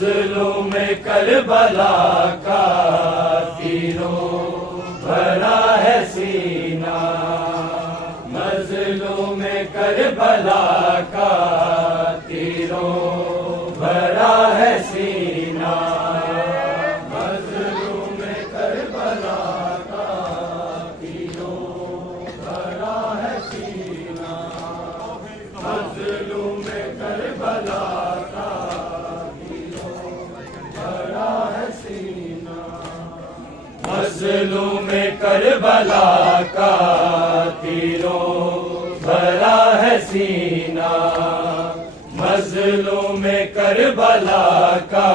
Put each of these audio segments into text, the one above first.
मजलूम करबला का तीरों भरा है सीना, मजलूम करबला का तीरों भरा है सीना, मजलूम करबला का तीरों भरा है सीना, मजलूम करबला का तीरों भरा है सीना, मजलूम करबला का तीरों भरा है सीना, मजलूम करबला का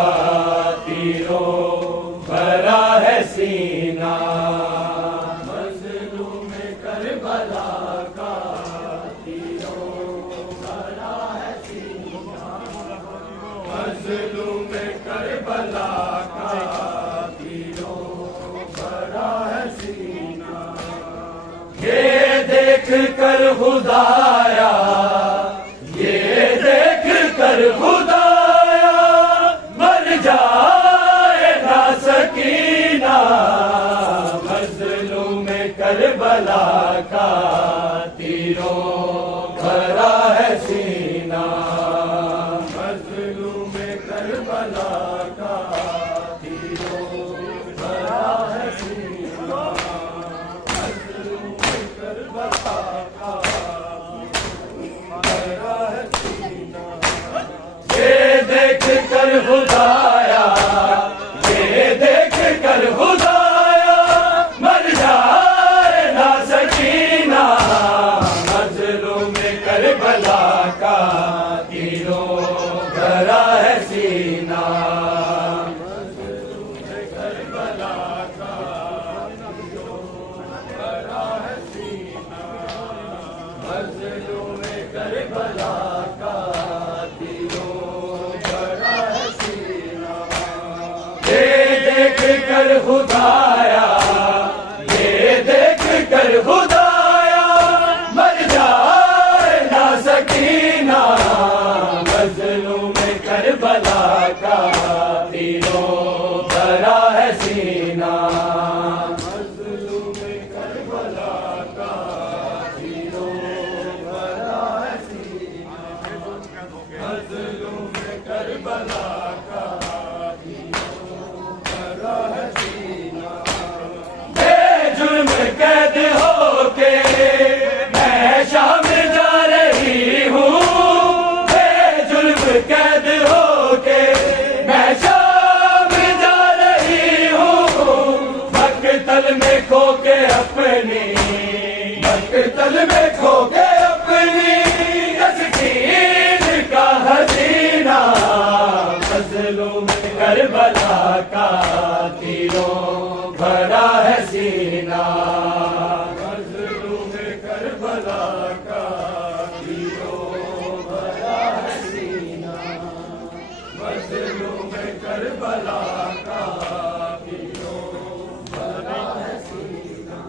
तीरों भरा है सीना, मजलूम करबला का तीरों भरा है सीना, मजलूम करबला का तीरों भरा है सीना। ये देख कर खुदाया, ये देख कर खुदाया मर जाए ना सकीना, मजलूम करबला का तीरों भरा है सीना, मजलूम करबला का तीरों भरा है सीना, मजलूम करबला का भरा है सीना। ये देख कर खुदाया, ये देख कर खुदाया मर जाए ना सकीना, मजलूम करबला का तीरों भरा है सीना, मजलूम करबला का तीरों भरा है सीना, मजलूम करबला का तीरों भरा है सीना। ये देख कर खुदाया, ये देख कर खुदाया मर जाए ना सकीना, मजलूम करबला का तीरों भरा है सीना, मजलूम करबला का तीरों भरा है सीना, मजलूम करबला का तीरों भरा है सीना। बेजुर्म कैद होके मैं शाम जा रही हूँ, बेजुर्म कैद होके मैं शाम जा रही हूँ, मकतल में खो के अपनी, मकतल में खो के अपनी तस्कीन का हसीना, मजलूम करबला का तीरों भरा है सीना, मजलूम करबला का तीरों भरा है सीना, मजलूम करबला का तीरों भरा है सीना।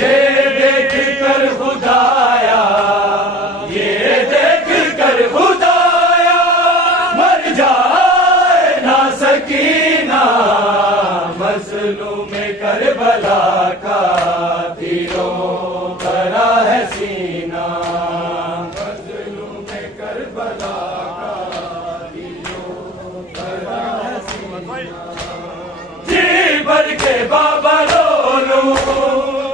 ये देख कर खुदाया, ये देख कर खुदाया मर जाए ना सकीना, मजलूम करबला का तीरों भरा है सीना, मजलूम करबला का तीरों भरा है सीना। जी भर के बाबा रो लूं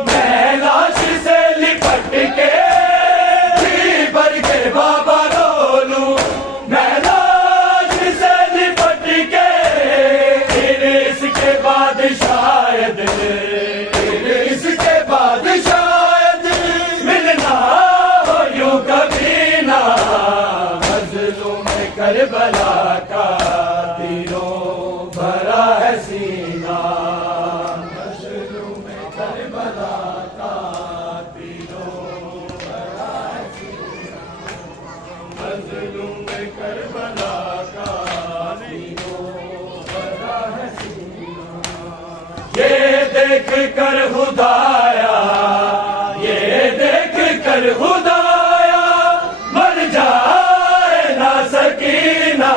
मैं लाश से लिपट के, जी भर के बाबा रो लूं मैं लाश से लिपट के, फिर इसके बाद शायद, फिर इसके बाद शायद मिलना हो यूं कभी ना, मजलूम करबला का तीरों भरा है सीना, मजलूम करबला का तीरों भरा है सीना, मजलूम करबला का तीरों भरा है सीना। ये देख कर खुदाया, ये देख कर खुदाया मर जाए ना सकीना,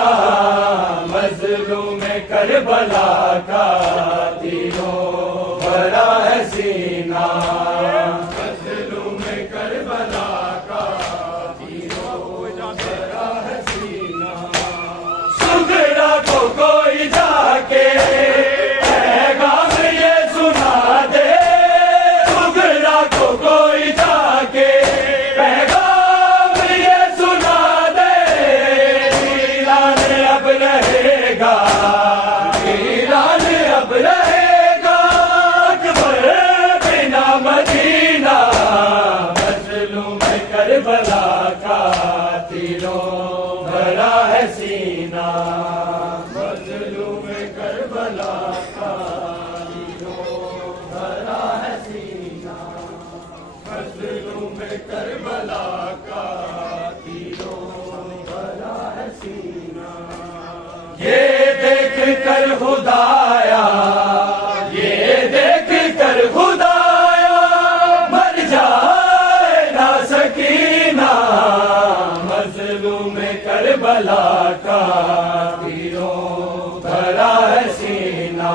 तीरों भरा है सीना, मजलूम करबला का तीरों भरा है सीना, मजलूम करबला का तीरों भरा है सीना। ये देख कर खुदाया, ये देख कर खुदाया, मर जाए ना सकीना, मजलूम करबला का तीरों भरा है सीना,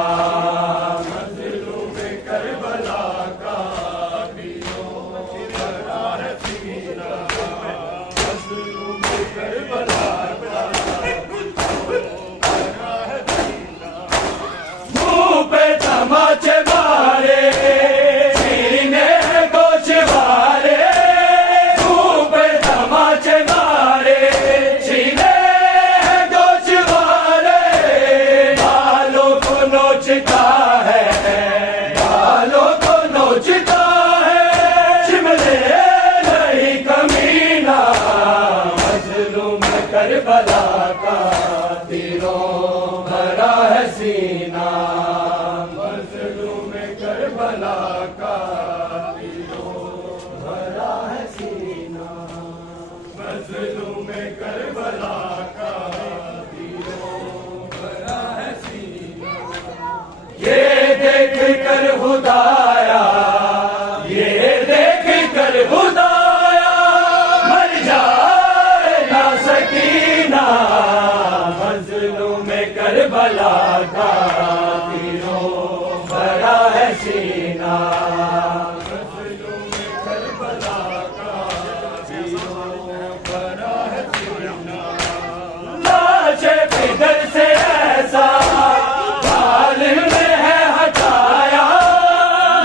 मजलूम करबला का तीरों भरा है सीना, मजलूम करबला का तमाचे मारे, सीने गोश मारे, मुंह पे तमाचे मारे, सीने गोश मारे, बालों को नोचता है, बालों को नोचता है, शिमले नहीं कमीना, मजलूम करबला का तीरों भरा है सीना, करबला का तीरों भरा है सीना, मजलूम करबला का तीरों भरा है सीना। ये देख कर खुदाया, ये देख कर खुदाया, मर जाए ना सकीना, मजलूम करबला का तीरों भरा है सीना, मजलूम करबला का तीरों भरा है सीना। लाशे फिदर से ऐसा जालिम ने है हटाया,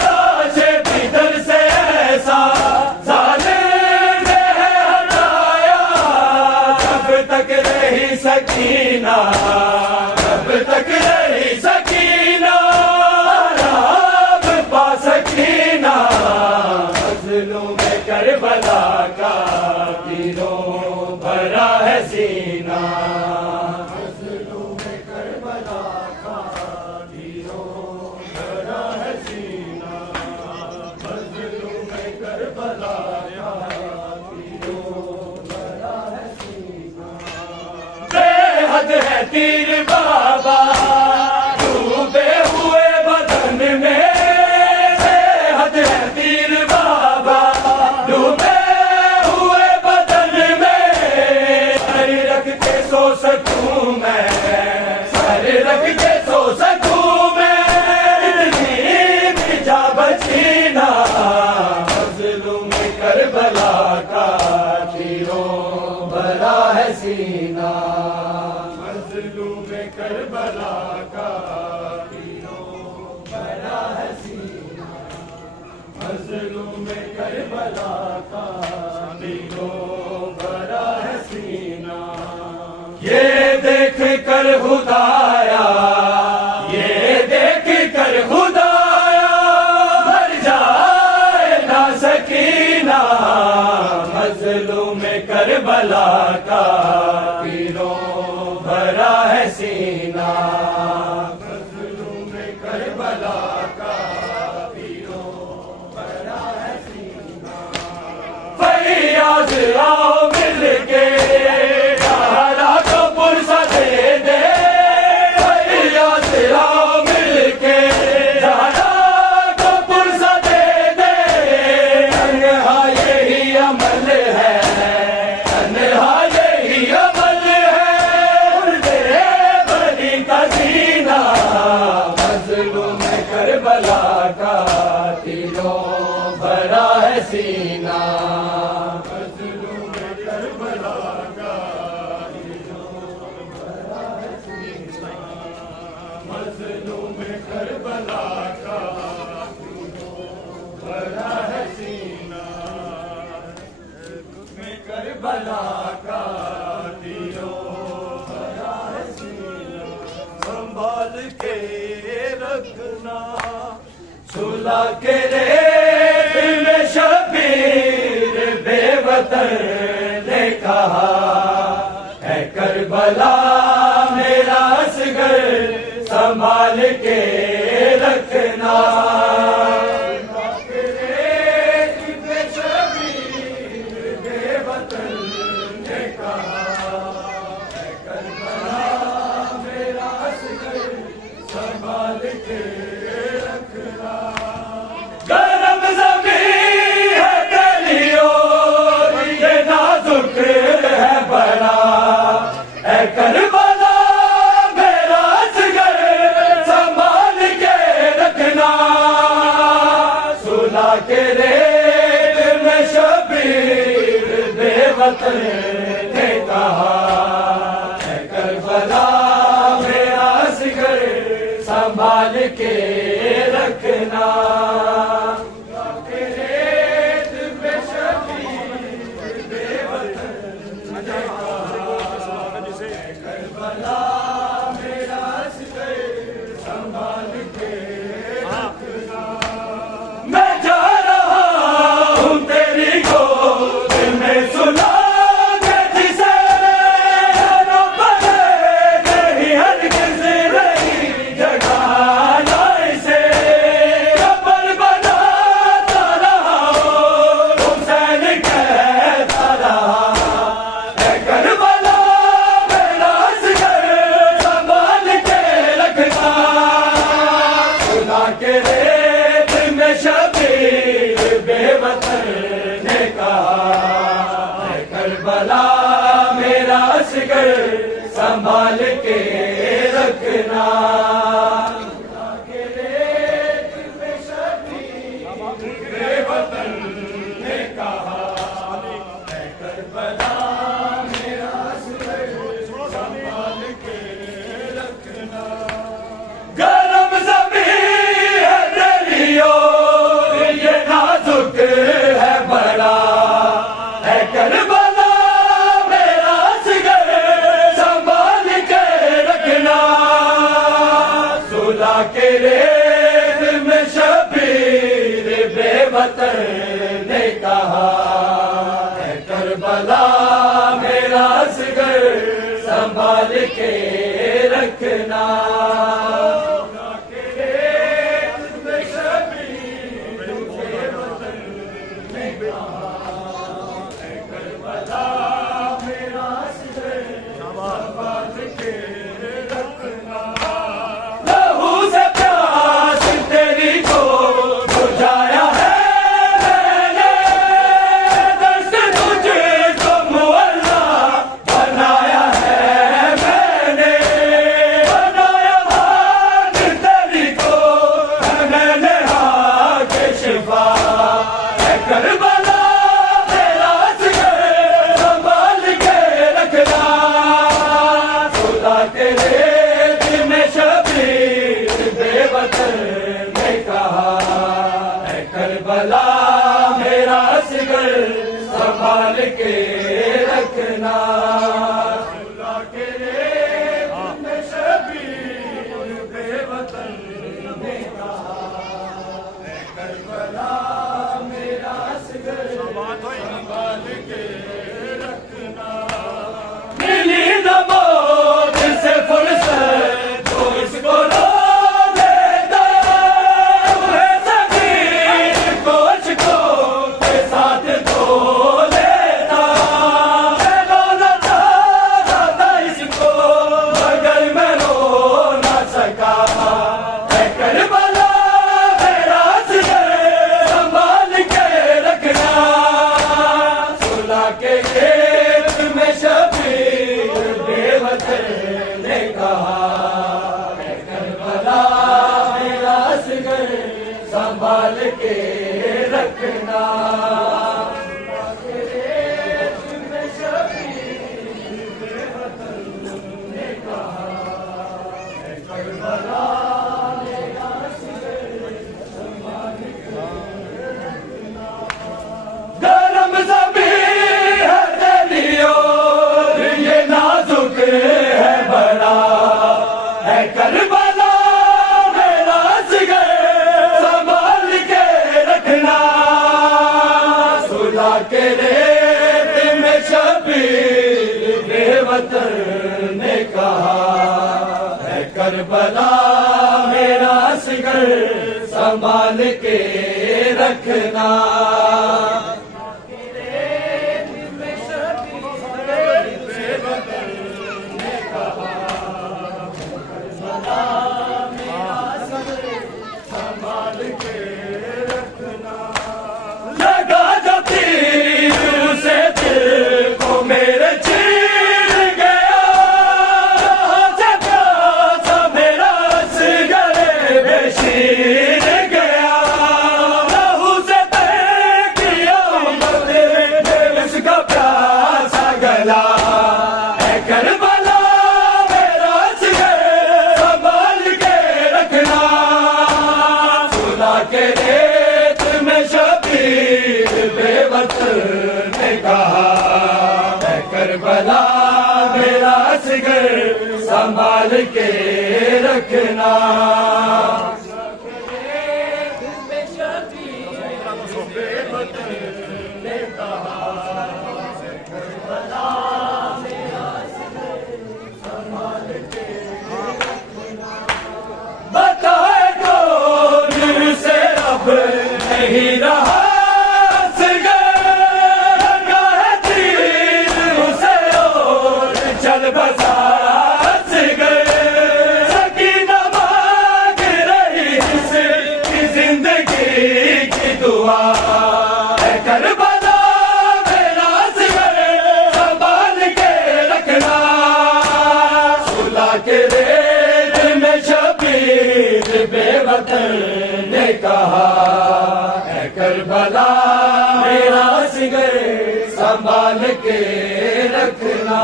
लाशे फिदर से ऐसा जालिम ने है हटाया, तब तक रही सकीना, तब तक रही सकीना, सकीना, मजलूम करबला का तीरों भरा है सीना, मजलूम करबला का तीरों भरा है सीना, मजलूम करबला का तीरों भरा है सीना। बेहद है तीर बाबा डूबे हुए बदन में, तीर बाबा डूबे हुए बदन में, सर रख के सो सकूं मैं, सर रख के सो सकूं मैं, इतनी भी जा बची ना, मजलूम करबला का तीरों भरा है सीना, मजलूम करबला का तीरों भरा है सीना, मजलूम करबला का तीरों भरा है सीना। ये देख कर खुदाया, ये देख कर खुदाया, मर जाए ना सकीना, मजलूम करबला का तीरों भरा है सीना, मजलूम करबला का फरियाद आओ मिलके, सहारा को पुरसा दे दे, फरियाद आओ मिलके, सहारा को पुरसा दे दे, तन्हा यही अमल है, तन्हा यही अमल है, मुर्दे बनी का सीना, मजलूम करबला का तीरों भरा है सीना, मजलूम करबला का तीरों भरा है सीना, मजलूम करबला का तीरों भरा है सीना, करबला का तीरों भरा है सीना। संभाल के रखना सुला के रेत में शबीर बेवतन ने कहा, करबला मेरा असगर संभाल के रखना। गरम ज़मीं है गलियों, ये नाजुक है बड़ा, ऐ करबला मेरा असगर संभाल के रखना। सुलह के रेत में शबीर बेवतन ने कहा, ऐ करबला मेरा असगर संभाल के रखना। मैं जा रहा हूँ तेरी गोद में, सुला के जिसे न पड़े नहीं हरगिज़ नहीं जगाना इसे। कब्र बनाता रहा हूँ, हुसैन कहता रहा, ऐ करबला मेरा असगर संभाल के रखना। सुलह के रेत में शबीर बेवतन ने कहा, ऐ करबला मेरा असगर संभाल के रखना। सुलह के रेत में शबीर बेवतन ने कहा, ऐ करबला मेरा असगर संभाल के रखना। गरम ज़मीं है दरियो, ये नाजुक है बड़ा, ऐ करबला मेरा असगर संभाल के रखना। सुलह के रेत में शबीर बेवतन ने कहा, ऐ करबला मेरा असगर संभाल के रखना। लहू से प्यास तेरी को बुझाया है मैंने, दर्द तुझको मुअल्ला बनाया है मैंने। बनाया हाथ तेरी को मैंने आके शिफा, ऐ करबला मेरा असगर संभाल के रखना। सुलह के रेत में शबीर बेवतन ने कहा, ऐ करबला मेरा असगर संभाल के रखना। सुलह के रेत में शबीर बेवतन ने कहा, ऐ करबला मेरा असगर संभाल के रखना। मिली न मौत से फुर्सत जो इसको रो देता, तुम्हें सभी कोशिशों के साथ धो लेता। बेवतन ने कहा, है करबला मेरा सिगर संभाल के रखना। लगा जो तीर उसे दिल को मेरे चीर गया, से प्यासा मेरा सिगरे बेशीर गया। लहू से तय किया दिल उसका प्यासा गला, है करबला मेरा सिगर संभाल के रखना। सुला के रेत में शबीर बेवतन ने कहा, है करबला मेरा सिगर संभाल के रखना। बताए कौन से अब नहीं रहा सिगर, लगा है तीर उसे और चल बसा सिगर। सकीना मांग रही जिसकी जिंदगी की दुआ, है करबला मेरा सिगर संभाल के रखना। सुला के रेत में शबीर बेवतन ने कहा, है करबला मेरा सिगर संभाल के रखना।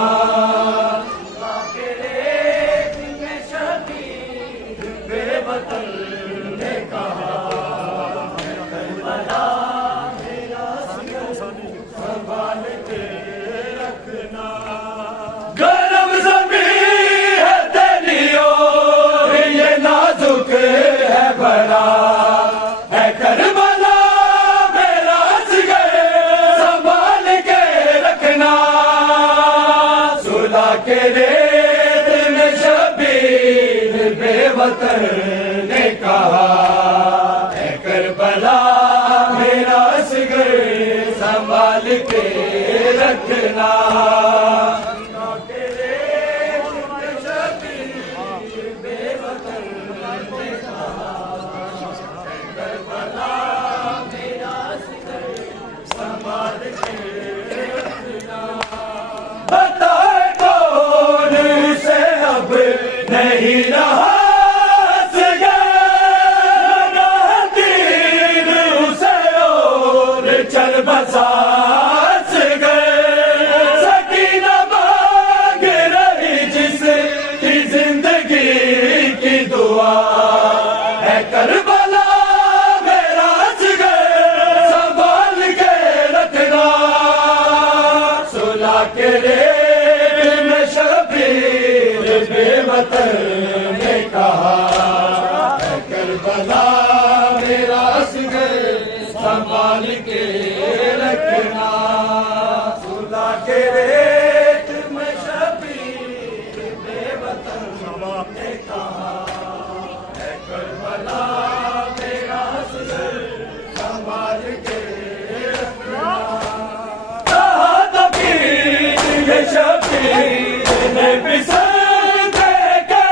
के रेत में शबीर बेवतन ने कहा, है करबला मेरा सिगर संभाल के रखना। गरम ज़मीं है तेरी और ये नाजुक है भरा, है करबला मेरा सिगर संभाल के रखना। सुला के रेत में शबीर बेवतन ने कहा, है करबला मेरा सिगर संभाल के रखना। बताए कौन से अब नहीं रहा सिगर, लगा है तीर उसे और चल बसा सिगर। सकीना मांग रही जिसकी जिंदगी की दुआ, है करबला मेरा सिगर संभाल के रखना। सुला के रेत में शबीर बेवतन ने कहा, है करबला मेरा सिगर संभाल के रखना। सुला के रेत में शबीर बेवतन ने कहा, है करबला मेरा सिगर संभाल के रखना। कहा तो पीर ये शबीर ने बिसर के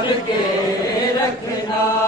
संभाल के रखना।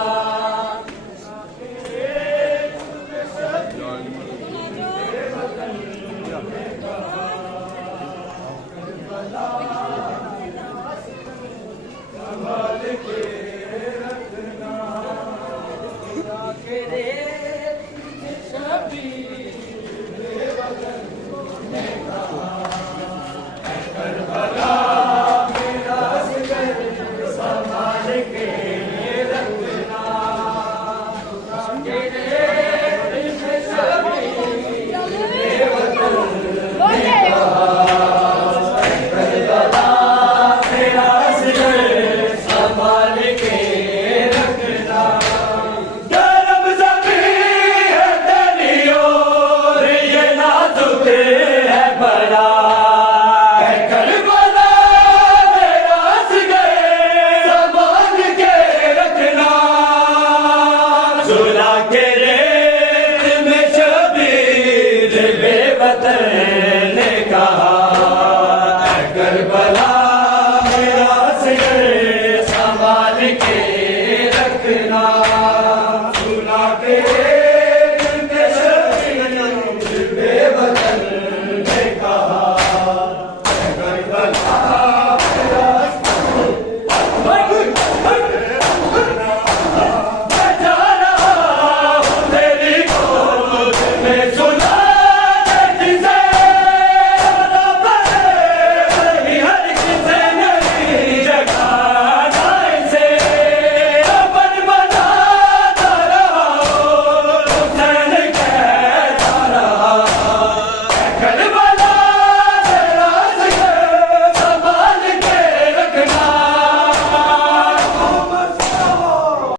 करबला मेरा सिर संभाल के